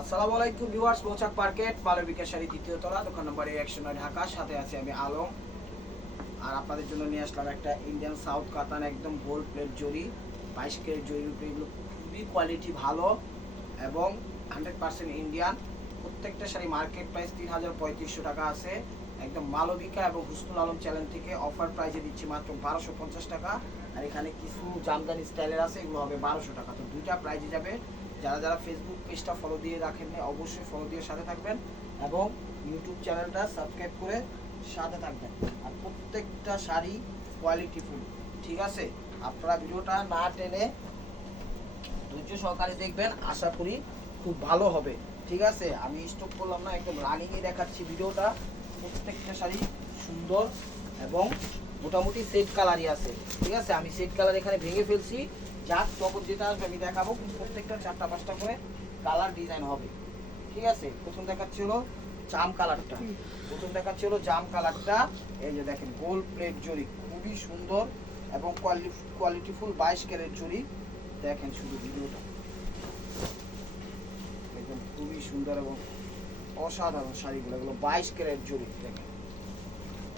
আসসালামু আলাইকুম ভিউয়ার্স, মৌচাক মার্কেট মালবিকা শাড়ি দ্বিতীয় তলা, দোকান নম্বর 109 ঢাকা। সাথে আছে আমি আলম। আর আপনাদের জন্য নিয়ে আসলাম একটা ইন্ডিয়ান সাউথ কাতান, একদম গোল্ড প্লেট জরি, 22 ক্যারেট জরির উপরে। এগুলো খুবই কোয়ালিটি ভালো এবং 100% ইন্ডিয়ান। প্রত্যেকটা শাড়ি মার্কেট প্রাইস 3,3500 টাকা আছে। একদম মালবিকা এবং হুসনুল আলম চ্যানেল থেকে অফার প্রাইসে দিচ্ছি মাত্র 1250 টাকা। আর এখানে কিছু জামদানি স্টাইলের আছে, এগুলো হবে 1200 টাকা। তো দুইটা প্রাইজে যাবে। যারা যারা ফেসবুক পেজটা ফলো দিয়ে রাখেন না, অবশ্যই ফলো দিয়ে সাথে থাকবেন এবং ইউটিউব চ্যানেলটা সাবস্ক্রাইব করে সাথে থাকবেন। আর প্রত্যেকটা শাড়ি কোয়ালিটিফুল, ঠিক আছে? আপনারা ভিডিওটা না টেনে ধৈর্য সহকারে দেখবেন, আশা করি খুব ভালো হবে, ঠিক আছে? আমি স্টক করলাম না, একদম রানিংয়ে দেখাচ্ছি ভিডিওটা। প্রত্যেকটা শাড়ি সুন্দর এবং মোটামুটি সেট কালারই আছে, ঠিক আছে? আমি সেট কালার এখানে ভেঙে ফেলছি, যাক তখন যেটা আসবে আমি দেখাবো, কিন্তু প্রত্যেকটা 4টা 5টা করে কালার ডিজাইন হবে, ঠিক আছে? প্রথম দেখাচ্ছি হলো জাম কালারটা, জাম কালারটা। এই যে দেখেন গোল্ড প্লেট জরি, খুবই সুন্দর এবং কোয়ালিটিফুল 22 ক্যারেট জরি। দেখেন শুধু ভিডিওটা, দেখেন খুবই সুন্দর এবং অসাধারণ শাড়িগুলো। এগুলো 22 ক্যারেট জরি, দেখেন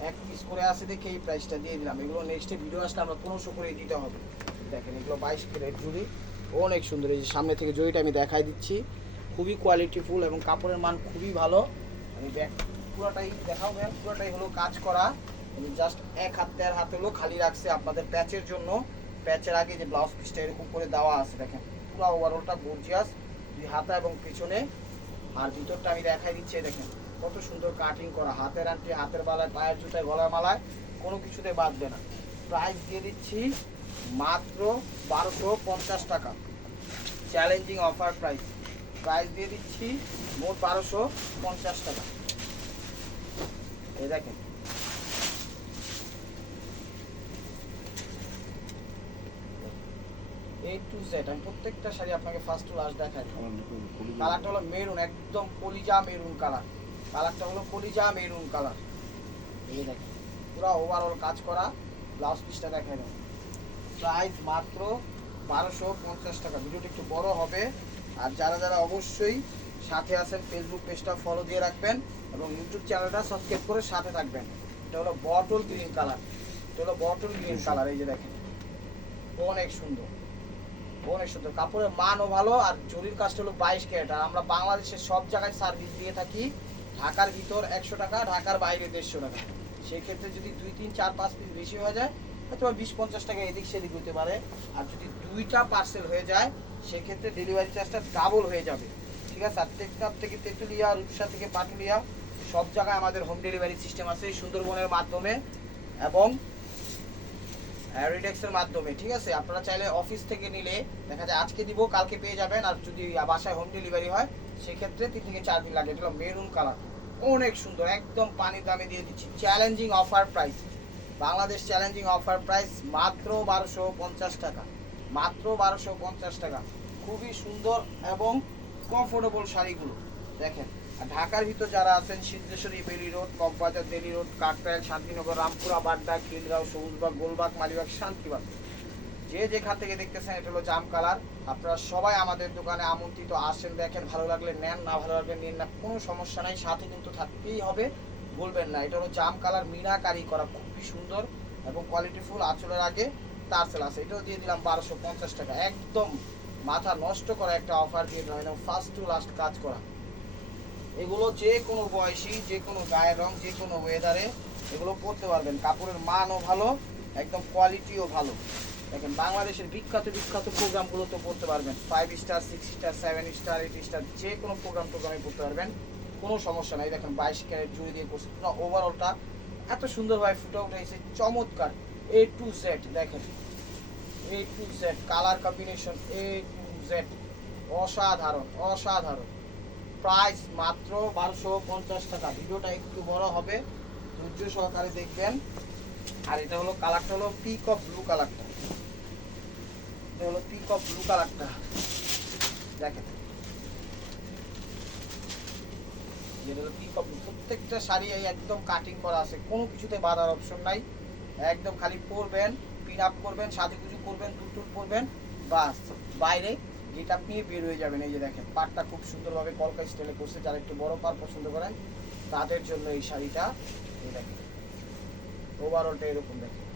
এক পিস করে আছে দেখে এই প্রাইসটা দিয়ে দিলাম। এগুলো নেক্সটে ভিডিও আসলে আমরা 1500 করে দিতে হবে। দেখেন এগুলো 22 ক্যারেট জরি, অনেক সুন্দর। এই যে সামনে থেকে জরিটা আমি দেখাই দিচ্ছি, খুবই কোয়ালিটিফুল এবং কাপড়ের মান খুবই ভালো। আমি ব্যাক পুরোটাই দেখাও, ব্যাক পুরোটাই হলো কাজ করা। আমি জাস্ট এক হাত দেড় হাত হলো খালি রাখছে আপনাদের প্যাচের জন্য। প্যাচের আগে যে ব্লাউজ পিসটা এরকম করে দেওয়া আছে, দেখেন পুরো ওভারঅলটা গর্জিয়াস, দুই হাতা এবং পিছনে। আর ভিতরটা আমি দেখাই দিচ্ছি, দেখেন কত সুন্দর কাটিং করা, হাতের আংটি, হাতের বালায়, পায়ের জুতায়, গলার মালায়, কোনো কিছুতে বাঁধবে না। প্রাইস দিয়ে দিচ্ছি মাত্র 1250 টাকা, চ্যালেঞ্জিং অফার প্রাইস। প্রাইস দিয়ে দিচ্ছি মোট 1250 টাকা। এই দেখেন A to Z, আমি প্রত্যেকটা শাড়ি আপনাকে ফার্স্ট টু লাস্ট দেখাই। কালারটা হলো মেরুন, একদম কলিজা মেরুন কালার। কালারটা হলো কলিজা মেরুন কালার। এই দেখেন পুরো ওভারঅল কাজ করা, ব্লাউজ পিসটা দেখাই দেন। প্রাইস মাত্র 1250 টাকা। ভিডিওটা একটু বড় হবে। আর যারা যারা অবশ্যই সাথে আছেন ফেসবুক পেজটা ফলো দিয়ে রাখবেন এবং ইউটিউব চ্যানেলটা সাবস্ক্রাইব করে সাথে থাকবেন। এটা হলো বটল গ্রিন কালার, এই যে দেখেন অনেক সুন্দর, অনেক সুন্দর। কাপড়ের মানও ভালো আর জরির কাজটা হলো 22 ক্যারেট। আর আমরা বাংলাদেশের সব জায়গায় সার্ভিস দিয়ে থাকি। ঢাকার ভিতর 100 টাকা, ঢাকার বাইরে 150 টাকা। সেই ক্ষেত্রে যদি 2 3 4 5 পিস বেশি হয়ে যায়, হয়তো 20-50 টাকা এদিক সেদিক হতে পারে। আর যদি দুইটা পার্সেল হয়ে যায়, সেক্ষেত্রে ডেলিভারি চার্জটা ডাবল হয়ে যাবে, ঠিক আছে? আর টেকনাফ থেকে তেঁতুলিয়া, রূপসা থেকে পাটুলিয়া, সব জায়গায় আমাদের হোম ডেলিভারি সিস্টেম আছে, সুন্দরবনের মাধ্যমে এবং রিডেক্সের মাধ্যমে, ঠিক আছে? আপনারা চাইলে অফিস থেকে নিলে দেখা যায় আজকে দিব, কালকে পেয়ে যাবেন। আর যদি বাসায় হোম ডেলিভারি হয়, সেক্ষেত্রে 3 থেকে 4 দিন লাগে। এটা হলো মেরুন কালার, অনেক সুন্দর, একদম পানির দামে দিয়ে দিচ্ছি। Challenging offer price, Bangladesh challenging offer price মাত্র 1250 টাকা, মাত্র 1250 টাকা। খুবই সুন্দর এবং কমফোর্টেবল শাড়িগুলো দেখেন। আর ঢাকার ভিতর যারা আছেন, সিদ্ধেশ্বরী, বেলি রোড, কক্সবাজার, দিল্লি রোড, কাকরাইল, শান্তিনগর, রামপুরা, বাড্ডা, খিলগাঁও, সবুজবাগ, গোলবাগ, মালিবাগ, শান্তিবাগ, যে যেখান থেকে দেখতেছেন, এটা হলো জাম কালার। আপনারা সবাই আমাদের দোকানে আমন্ত্রিত, আসেন, দেখেন, ভালো লাগলে নেন, না ভালো লাগলে নিন না, কোনো সমস্যা নাই, সাথে কিন্তু থাকতেই হবে, বলবেন না। এটা হলো জাম কালার, মিনাকারি করা, খুবই সুন্দর এবং কোয়ালিটিফুল। আঁচলের আগে টার্সেল আছে। এটাও দিয়ে দিলাম 1250 টাকা। একদম মাথা নষ্ট করা একটা অফার দিয়ে দিলাম, ফার্স্ট টু লাস্ট কাজ করা। এগুলো যে কোনো বয়সী, যে কোনো গায়ের রং, যে কোনো ওয়েদারে এগুলো পরতে পারবেন। কাপড়ের মানও ভালো, একদম কোয়ালিটিও ভালো। দেখেন বাংলাদেশের বিখ্যাত বিখ্যাত প্রোগ্রামগুলো তো পড়তে পারবেন, 5 স্টার, 6 স্টার, 7 স্টার, 8 স্টার, যে কোনো প্রোগ্রামে পড়তে পারবেন, কোনো সমস্যা নাই। দেখেন 22 ক্যারেট জুড়ি দিয়ে করছে, পুরো ওভারঅলটা এত সুন্দরভাবে ফুটে উঠেছে, চমৎকার। A to Z, দেখেন A to Z colour combination, A to Z অসাধারণ, অসাধারণ। প্রাইস মাত্র 1250 টাকা। ভিডিওটা একটু বড় হবে, ধৈর্য সহকারে দেখবেন। আর এটা হলো কালারটা হলো পিকক ব্লু কালারটা, এটা হলো পিকক ব্লু কালারটা, দেখেন যেটা হলো পিকক ব্লু। প্রত্যেকটা শাড়ি এই একদম কাটিং করা আছে, কোনো কিছুতে বাঁধার অপশন নাই। একদম খালি পরবেন, পিন আপ করবেন, সাজুগুজু করবেন, টুলটুল পরবেন, বাস বাইরে গেট আপ নিয়ে বের হয়ে যাবেন। এই যে দেখেন পাটটা খুব সুন্দরভাবে কলকা স্টাইলে করছে, যারা একটু বড় পার পছন্দ করেন তাদের জন্য এই শাড়িটা। এই দেখেন ওভারঅলটা এরকম দেখেন,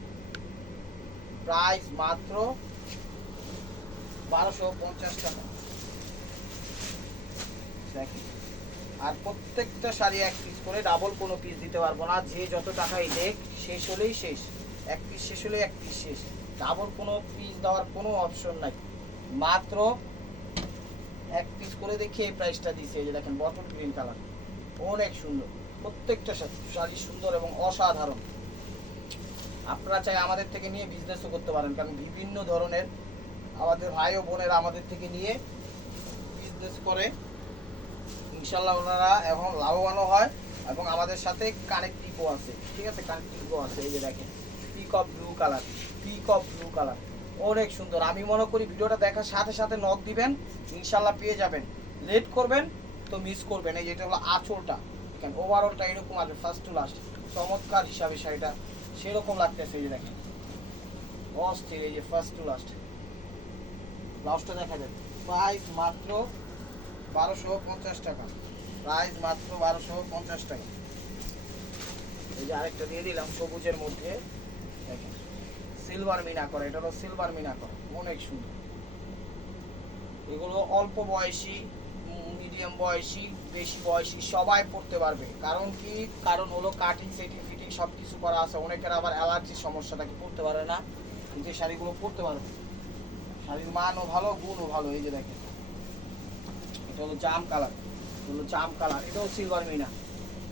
প্রাইস মাত্র 1250 টাকা দেখেন। আর প্রত্যেকটা শাড়ি এক পিস করে, ডাবল কোনো পিস দিতে পারবো না। যে যত টাকাই দেখ শেষ হলেই শেষ, এক পিস শেষ হলে এক পিস শেষ, ডাবল কোনো পিস দেওয়ার কোনো অপশন নাই। মাত্র এক পিস করে দেখে এই প্রাইসটা দিছে। এই যে দেখেন বটল গ্রিন কালার, অনেক সুন্দর, প্রত্যেকটা শাড়ি সুন্দর এবং অসাধারণ। আপনারা চাই আমাদের থেকে নিয়ে বিজনেসও করতে পারেন, কারণ বিভিন্ন ধরনের আমাদের ভাই ও বোনেরা আমাদের থেকে নিয়ে বিজনেস করে, ইনশাল্লাহ ওনারা এখন লাভবানও হয় এবং আমাদের সাথে কানেক্টিভও আছে। ঠিক আছে, কানেক্টিভও আছে। এই যে দেখেন peacock blue colour, peacock blue colour অনেক সুন্দর। আমি মনে করি ভিডিওটা দেখার সাথে সাথে নক দিবেন, ইনশাল্লাহ পেয়ে যাবেন। লেট করবেন তো মিস করবেন। এই যেটা হলো আঁচলটা, দেখেন ওভারঅলটা এরকম আসবে ফার্স্ট টু লাস্ট, চমৎকার হিসাবে শাড়িটা সেরকম লাগতেছে। এই যে দেখেন অস্থির, এই যে ফার্স্ট টু লাস্ট। ব্লাউজটা দেখা যাবে। প্রাইস মাত্র 1250 টাকা, প্রাইস মাত্র 1250 টাকা। এই যে আরেকটা দিয়ে দিলাম সবুজের মধ্যে, দেখেন সিলভার মিনা করা, এটা হলো সিলভার মিনা করা, অনেক সুন্দর। এগুলো অল্প বয়সী, মিডিয়াম বয়সী, বেশি বয়সী সবাই পড়তে পারবে। কারণ কি, কারণ হলো কাটিং সেটিং ফিটিং সব কিছু করা আছে। অনেকের আবার অ্যালার্জির সমস্যাটাকে পড়তে পারে না, যে শাড়িগুলো পড়তে পারবে। শাড়ির মানও ভালো, গুণও ভালো। এই যে দেখেন এটা হলো জাম কালার, এটা হলো জাম কালার, এটাও সিলভার মিনা,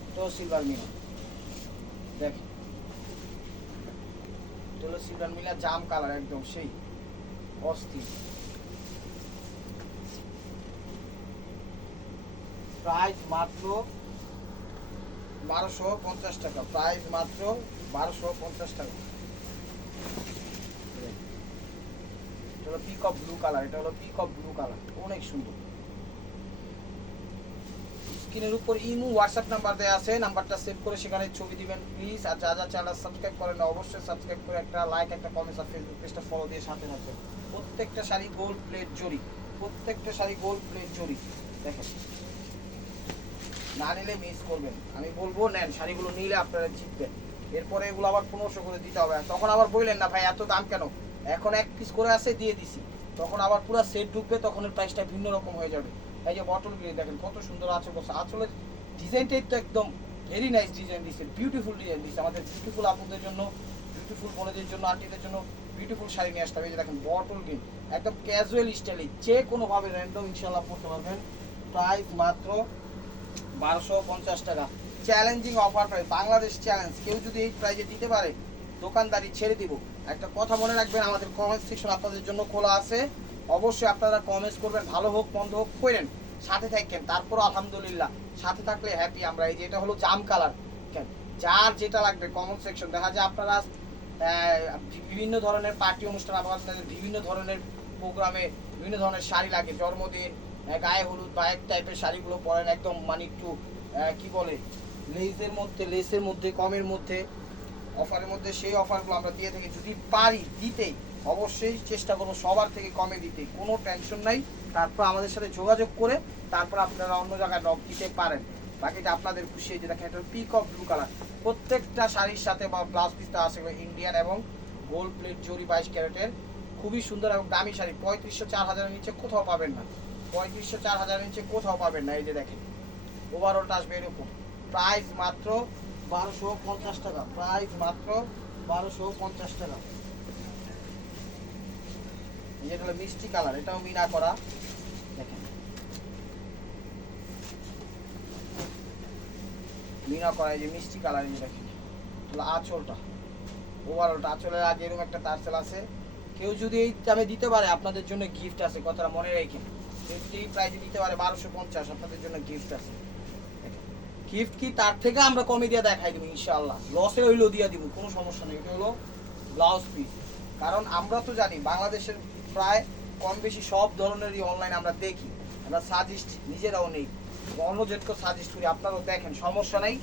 এটাও সিলভার মিনা দেখেন, এটা হলো সিলভার মিনা জাম কালার, একদম সেই অস্থির। প্রাইস মাত্র 1250 টাকা, প্রাইস মাত্র 1250 টাকা। এটা হলো পিকক ব্লু কালার, এটা হলো পিকক ব্লু কালার, অনেক সুন্দর। স্ক্রিনের উপর ইমো হোয়াটসঅ্যাপ নাম্বার দেওয়া আছে, নাম্বারটা সেভ করে সেখানে ছবি দিবেন প্লিজ। আর যা যা চ্যানেল সাবস্ক্রাইব করেন না অবশ্যই সাবস্ক্রাইব করে একটা লাইক, একটা কমেন্ট আর ফেসবুক পেজটা ফলো দিয়ে সাথে থাকবেন। প্রত্যেকটা শাড়ি গোল্ড প্লেট জরি, প্রত্যেকটা শাড়ি গোল্ড প্লেট জরি দেখেন, না নিলে মিস করবেন। আমি বলবো নেন, শাড়িগুলো নিলে আপনারা জিতবেন। এরপরে এগুলো আবার 1500 করে দিতে হবে, তখন আবার বললেন না ভাই এত দাম কেন, এখন এক পিস করে আছে দিয়ে দিছি, তখন আবার পুরো সেট ঢুকবে, তখন এর প্রাইসটা ভিন্ন রকম হয়ে যাবে। এই যে বটল গ্রিন দেখেন কত সুন্দর আঁচল করছে, আঁচলের ডিজাইনটাই তো একদম ভেরি নাইস ডিজাইন দিচ্ছে, বিউটিফুল ডিজাইন দিচ্ছে। আমাদের বিউটিফুল আপুদের জন্য, বিউটিফুল বোনেদের জন্য, আন্টিদের জন্য বিউটিফুল শাড়ি নিয়ে আসতে হবে। এই যে দেখেন বটল গ্রিন, একদম ক্যাজুয়াল স্টাইলে যে কোনোভাবে র্যান্ডম ইনশাল্লাহ পড়তে পারবেন। প্রাইস মাত্র 1250 টাকা, challenging offer price, Bangladesh challenge. কেউ যদি এই প্রাইজে দিতে পারে দোকানদারি ছেড়ে দিব। একটা কথা মনে রাখবেন, আমাদের কমেন্ট সেকশন আপনাদের জন্য খোলা আছে, অবশ্যই আপনারা কমেন্টস করবেন, ভালো হোক মন্দ হোক করেন, সাথে থাকেন। তারপর আলহামদুলিল্লাহ সাথে থাকলে হ্যাপি আমরা। এই যে এটা হলো জাম কালার, যার যেটা লাগবে কমেন্ট সেকশন। দেখা যায় আপনারা বিভিন্ন ধরনের পার্টি অনুষ্ঠান, আপনাদের বিভিন্ন ধরনের প্রোগ্রামে বিভিন্ন ধরনের শাড়ি লাগে, জন্মদিন, গায়ে হলুদ বা এক টাইপের শাড়িগুলো পরেন, একদম মানে একটু কি বলে লেসের মধ্যে কমের মধ্যে অফারের মধ্যে, সেই অফারগুলো আমরা দিয়ে থাকি। যদি পারি দিতে অবশ্যই চেষ্টা করবো সবার থেকে কমে দিতে, কোনো টেনশন নাই। তারপর আমাদের সাথে যোগাযোগ করে তারপর আপনারা অন্য জায়গায় নক দিতে পারেন, বাকিটা আপনাদের খুশি। যে দেখেন এটা পিকক ব্লু কালার, প্রত্যেকটা শাড়ির সাথে বা ব্লাউজ পিসটা আছে ইন্ডিয়ান এবং গোল্ড প্লেট জরি 22 ক্যারেটের, খুবই সুন্দর এবং দামি শাড়ি। 3500-4000 নিচে কোথাও পাবেন না, 3500-4000 নিচে কোথাও পাবেন না। এই যে দেখেন ওভারঅলটা আসবে এরকম, প্রাইস মাত্র 1250 টাকা, প্রাইস মাত্র 1250 টাকা। যেটা হলো মিষ্টি কালার, এটাও মিনা করা দেখেন, মিনা করা। এই যে মিষ্টি কালার, এই দেখেন আঁচলটা, ওভারঅলটা, আঁচলের আগে এরকম একটা তারসেল আছে। কেউ যদি এই দামে দিতে পারে আপনাদের জন্য গিফট আছে, কথাটা মনে রেখেন। কেউ যদি এই প্রাইসে দিতে পারে 1250, আপনাদের জন্য গিফট আছে। গিফট কি তার থেকে আমরা কমে দিয়ে দেখাই দিব ইনশাআল্লাহ, লসে হইলেও দিয়ে দিব, কোনো সমস্যা নেই। এটা হলো ব্লাউজ পিস, কারণ আমরা তো জানি বাংলাদেশের প্রায় কম বেশি সব ধরনেরই অনলাইন আমরা দেখি, আমরা সাজেস্ট নিজেরাও নেই, অন্যদেরকেও সাজেস্ট করি, আপনারাও দেখেন, সমস্যা নাই।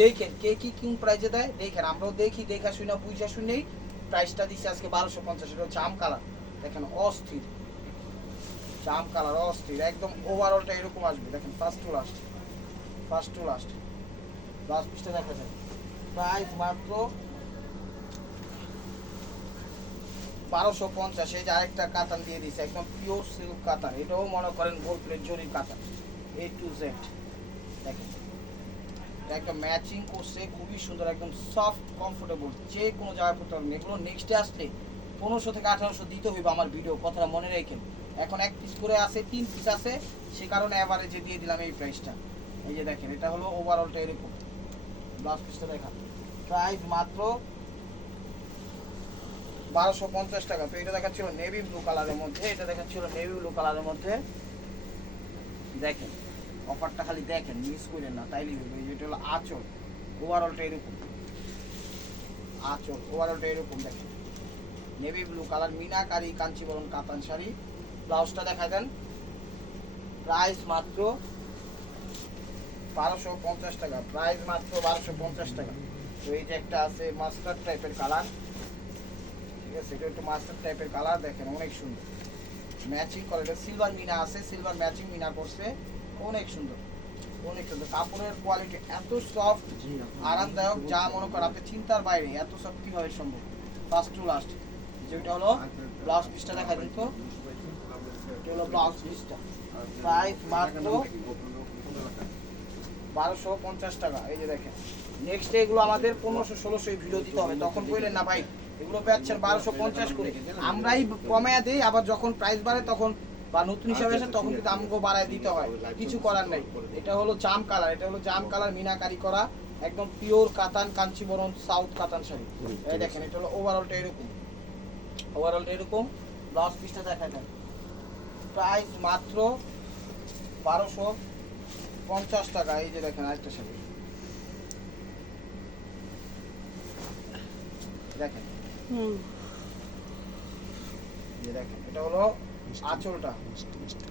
দেখেন কে কি কোন প্রাইজে দেয় দেখেন, আমরাও দেখি, দেখা শুনে বুঝা শুনেই প্রাইসটা দিচ্ছি আজকে 1250। এটা হচ্ছে আম কালার দেখেন, অস্থির জাম কালার অস্থির একদম ওভারঅলটা এরকম আসবে দেখেন ফার্স্ট টু লাস্ট লাস্ট পিসটা দেখা যায় প্রাইস মাত্র 1250। এই যে আরেকটা কাতান দিয়ে দিচ্ছে একদম পিওর সিল্ক কাতান, এটাও মনে করেন গোল্ড প্লেট জরির কাতান A to Z দেখেন একটা ম্যাচিং করছে খুবই সুন্দর একদম সফট কমফোর্টেবল যে কোনো জায়গায় পড়তে পারবেন। এগুলো নেক্সটে আসলে 1500 থেকে 1800 দিতে হইবে আমার ভিডিও কথাটা মনে রাখেন। এখন এক পিস করে আছে 3 পিস আছে সে কারণে এভারেজে দিয়ে দিলাম এই প্রাইসটা। এই যে দেখেন এটা হলো ওভারঅলটা এরকম, ব্লাউজ পিসটা দেখান প্রাইস মাত্র 1250 টাকা। তো এটা দেখাচ্ছিল নেভি ব্লু কালারের মধ্যে, এটা দেখাচ্ছিল নেভি ব্লু কালারের মধ্যে দেখেন অফারটা খালি দেখেন মিস করেন না তাইলেই হবে। যেটা হলো আঁচল ওভারঅলটা এরকম, আঁচল ওভারঅলটা এরকম দেখেন navy blue colour meenakari Kanjivaram কাতান শাড়ি। ব্লাউজটা দেখা দেন প্রাইস মাত্র 1250 টাকা, প্রাইস মাত্র 1250 টাকা। তো এই যে একটা আছে মাস্টার্ড টাইপের কালার, ঠিক আছে এটা একটু মাস্টার্ড টাইপের কালার দেখেন অনেক সুন্দর ম্যাচিং করে, এটা সিলভার মিনা আছে সিলভার ম্যাচিং মিনা করছে অনেক সুন্দর অনেক সুন্দর। কাপড়ের কোয়ালিটি এত সফট আরামদায়ক যা মনে করেন আপনি চিন্তার বাইরে, এত সফট কিভাবে সম্ভব। ফার্স্ট টু লাস্ট যেটা হলো ব্লাউজ পিসটা দেখা দিন তো, এটা হলো ব্লাউজ পিসটা প্রাইস মাত্র 1250 টাকা। এই যে দেখেন নেক্সট এগুলো আমাদের 1500-1600 ভিডিও দিতে হবে, তখন বললেন না ভাই এগুলো পাচ্ছেন 1250 করে, আমরাই কমায়া দিই আবার যখন প্রাইস বাড়ে তখন বা নতুন হিসাবে আসে তখন কিন্তু আমগো বাড়ায় দিতে হয়, কিছু করার নাই। এটা হলো জাম কালার, এটা হলো জাম কালার মিনাকারি করা একদম পিওর কাতান কাঞ্চিবরণ সাউথ কাতান শাড়ি। এই দেখেন এটা হলো ওভারঅলটা এরকম, ওভারঅলটা এরকম। ব্লাউজ পিসটা দেখা দেন প্রাইস মাত্র 1250 টাকা। এই যে দেখেন আরেকটা শাড়ি দেখেন, দেখেন এটা হলো আঁচলটা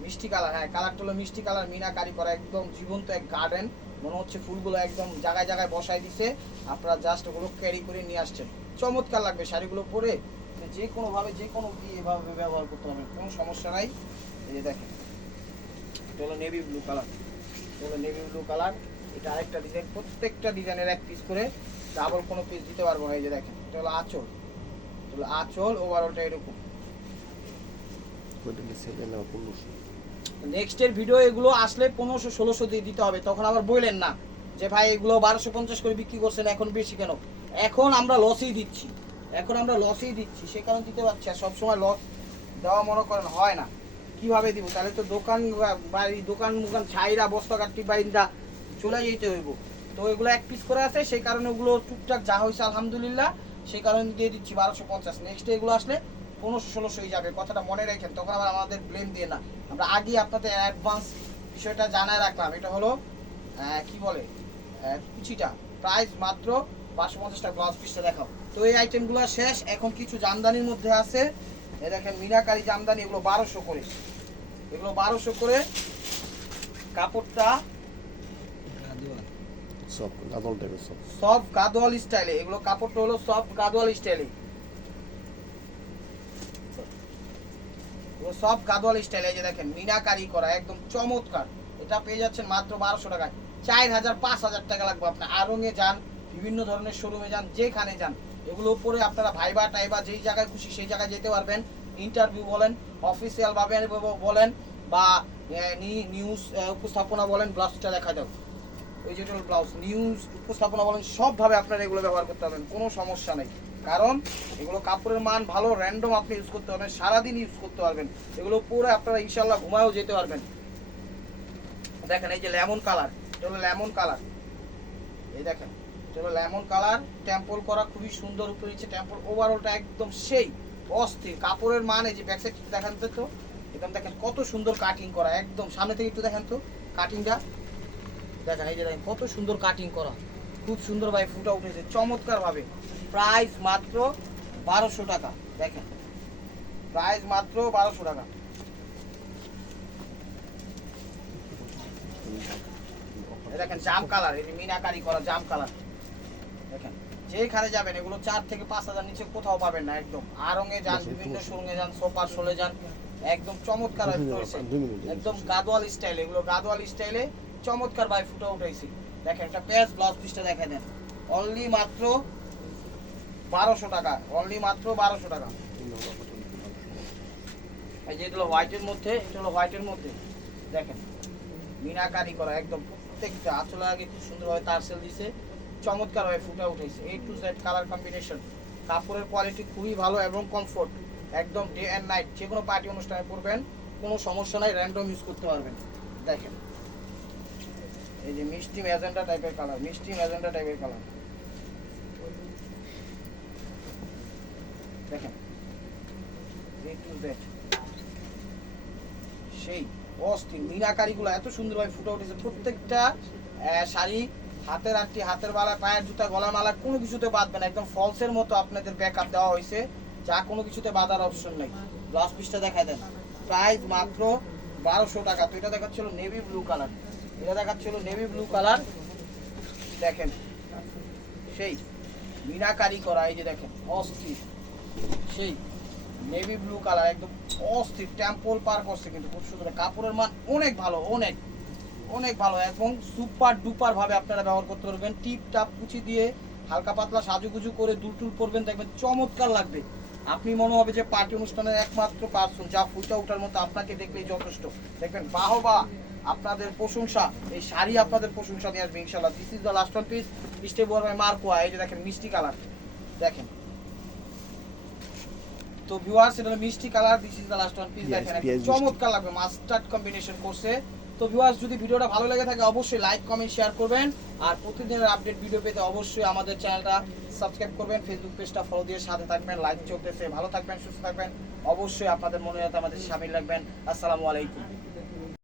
মিষ্টি কালার, হ্যাঁ কালারটা হলো মিষ্টি কালার মিনাকারি করা একদম জীবন্ত এক গার্ডেন, মনে হচ্ছে ফুলগুলো একদম জায়গায় জায়গায় বসাই দিছে, আপনারা জাস্ট ওগুলো ক্যারি করে নিয়ে আসছেন। চমৎকার লাগবে শাড়িগুলো পরে, যে কোনোভাবে যে কোনো এভাবে ব্যবহার করতে হবে কোনো সমস্যা নাই। এই যে দেখেন এটা হলো নেভি ব্লু কালার, এটা হলো নেভি ব্লু কালার, এটা আরেকটা ডিজাইন, প্রত্যেকটা ডিজাইনের এক পিস করে ডাবল কোনো পিস দিতে পারবো না। এই যে দেখেন এটা হলো আঁচল, এটা হলো আঁচল ওভারঅলটা এরকম। নেক্সটের ভিডিও এগুলো আসলে 1500-1600 দিয়ে দিতে হবে, তখন আবার বললেন না যে ভাই এগুলো 1250 করে বিক্রি করছেন এখন বেশি কেন। এখন আমরা লসেই দিচ্ছি, এখন আমরা লসেই দিচ্ছি সে কারণে দিতে পারছি, আর সবসময় লস দেওয়া মনে করেন হয় না, কিভাবে দিব তাহলে তো দোকান বাড়ি দোকান মুকান ছাইরা বস্তা কাটি বাইন্দা চলে যেতে হইব। তো এগুলো এক পিস করে আছে সেই কারণে ওগুলো টুকটাক যা হয়েছে আলহামদুলিল্লাহ সেই কারণে দিয়ে দিচ্ছি 1250। নেক্সট এগুলো আসলে 1500-1600 যাবে, কথাটা মনে রাখেন, তখন আবার আমাদের ব্লেম দিয়ে না, আমরা আগে আপনাদের অ্যাডভান্স বিষয়টা জানায় রাখলাম। এটা হলো কি বলে কুচিটা প্রাইস মাত্র 550 টাকা। ব্লাউজ পিসটা দেখাও। তো এই আইটেমগুলো শেষ, এখন কিছু জামদানির মধ্যে আছে, এই দেখেন মিনাকারি জামদানি, এগুলো 1200 করে, এগুলো 1200 করে। কাপড়টা সফট গাদোয়াল স্টাইলে, এগুলো কাপড়টা হলো সফট গাদোয়াল স্টাইলে, সব গাদোয়াল স্টাইল। এই যে দেখেন মিনাকারি করা একদম চমৎকার, এটা পেয়ে যাচ্ছেন মাত্র 1200 টাকায়। 4000-5000 টাকা লাগবে, আপনি আরঙে যান বিভিন্ন ধরনের শোরুমে যান যেখানে যান, এগুলো উপরে আপনারা ভাইবা টাইবা যেই জায়গায় খুশি সেই জায়গায় যেতে পারবেন। ইন্টারভিউ বলেন, অফিসিয়াল ভাবে বলেন বা নিউজ উপস্থাপনা বলেন, ব্লাউজটা দেখা দাও ওই যেটা ব্লাউজ নিউজ উপস্থাপনা বলেন, সবভাবে আপনারা এগুলো ব্যবহার করতে পারবেন, কোনো সমস্যা নেই। কারণ এগুলো কাপড়ের মান ভালো, র্যান্ডম আপনি ইউজ করতে পারবেন, সারাদিন ইউজ করতে পারবেন, এগুলো পরে আপনারা ইনশাল্লাহ ঘুমায়ও যেতে পারবেন। দেখেন এই যে লেমন কালার, এটা হলো লেমন কালার, এই দেখেন এটা হলো লেমন কালার, টেম্পল করা খুবই সুন্দর, উপরে নিচে টেম্পল, ওভারঅলটা একদম সেই অস্থির। কাপড়ের মান এই যে ব্যাক সাইড দেখেন তো, একদম দেখেন কত সুন্দর কাটিং করা, একদম সামনে থেকে একটু দেখেন তো কাটিংটা দেখেন, এই যে দেখেন কত সুন্দর কাটিং করা, খুব সুন্দর ভাবে ফুটা উঠেছে চমৎকার ভাবে। প্রাইস মাত্র 1200 টাকা, দেখেন প্রাইস মাত্র 1200 টাকা। দেখেন জাম কালার, এই যে মিনাকারি করা জাম কালার, দেখেন যেখানে যাবেন এগুলো 4 থেকে 5000 নিচে কোথাও পাবেন না একদম। আরঙে যান, বিভিন্ন শোরুমে যান, সোপার শোলে যান, একদম চমৎকার ভাবে ফুটে উঠেছে, একদম গাদোয়াল স্টাইল, এগুলো গাদোয়াল স্টাইলে চমৎকার ভাবে ফুটে উঠেছে। দেখেন একটা পেজ ব্লাউজ পিসটা দেখাই দেন, অনলি মাত্র 1200 টাকা, অনলি মাত্র 1200 টাকা। এই যে এগুলো হোয়াইটের মধ্যে, এটা হলো হোয়াইটের মধ্যে দেখেন মিনাকারি করা, একদম প্রত্যেকটা আঁচলের আগে খুব সুন্দরভাবে তারসেল দিছে, চমৎকার ভাবে ফুটে উঠেছে। A to Z colour combination, কাপড়ের কোয়ালিটি খুবই ভালো এবং কমফোর্ট, একদম ডে অ্যান্ড নাইট যে কোনো পার্টি অনুষ্ঠানে পরবেন কোনো সমস্যা নাই, র্যান্ডম ইউজ করতে পারবেন। দেখেন এই যে মিষ্টি ম্যাজেন্টা টাইপের কালার, মিষ্টি ম্যাজেন্টা টাইপের কালার দেখেন A to Z সেই অস্থির মিনাকারিগুলো এত সুন্দরভাবে ফুটে উঠেছে। প্রত্যেকটা শাড়ি, হাতের আংটি, হাতের বালা, পায়ের জুতা, গলার মালা কোনো কিছুতে বাঁধবে না, একদম ফলসের মতো আপনাদের ব্যাকআপ দেওয়া হয়েছে, যা কোনো কিছুতে বাঁধার অপশন নেই। ব্লাউজ পিসটা দেখায় দেন, প্রাইস মাত্র 1200 টাকা। তো এটা দেখাচ্ছিল নেভি ব্লু কালার, এটা দেখাচ্ছিল নেভি ব্লু কালার, দেখেন সেই মিনাকারি করা, এই যে দেখেন অস্থির সেই নেভি ব্লু কালার, একদম অস্থির টেম্পল পার করছে, কিন্তু খুব সুন্দর, কাপড়ের মান অনেক ভালো, অনেক অনেক ভালো এবং সুপার ডুপার ভাবে আপনারা ব্যবহার করতে পারবেন। টিপ টাপ কুচি দিয়ে হালকা পাতলা সাজুগুজু করে দুলটুল করবেন, দেখবেন চমৎকার লাগবে। আপনি মনে হবে যে পার্টি অনুষ্ঠানের একমাত্র পার্সন, যা ফুটা ওঠার মতো, আপনাকে দেখলেই যথেষ্ট। দেখবেন বাহবা, আপনাদের প্রশংসা, এই শাড়ি আপনাদের প্রশংসা নিয়ে আসবে ইনশাল্লাহ। This is the last one piece, stable by মার্কোয়া। এই যে দেখেন মিষ্টি কালার, দেখেন তো ভিউয়ার্স এটা হলো মিষ্টি colour, this is the last one piece. দেখেন চমৎকার লাগবে, মাস্টার্ড কম্বিনেশন করছে। তো ভিউয়ার্স যদি ভিডিওটা ভালো লেগে থাকে অবশ্যই লাইক কমেন্ট শেয়ার করবেন, আর প্রতিদিনের আপডেট ভিডিও পেতে অবশ্যই আমাদের চ্যানেলটা সাবস্ক্রাইব করবেন, ফেসবুক পেজটা ফলো দিয়ে সাথে থাকবেন। লাইভ চলতেছে, ভালো থাকবেন, সুস্থ থাকবেন, অবশ্যই আপনাদের মনে রাখতে আমাদের সামিল রাখবেন। আসসালামু আলাইকুম।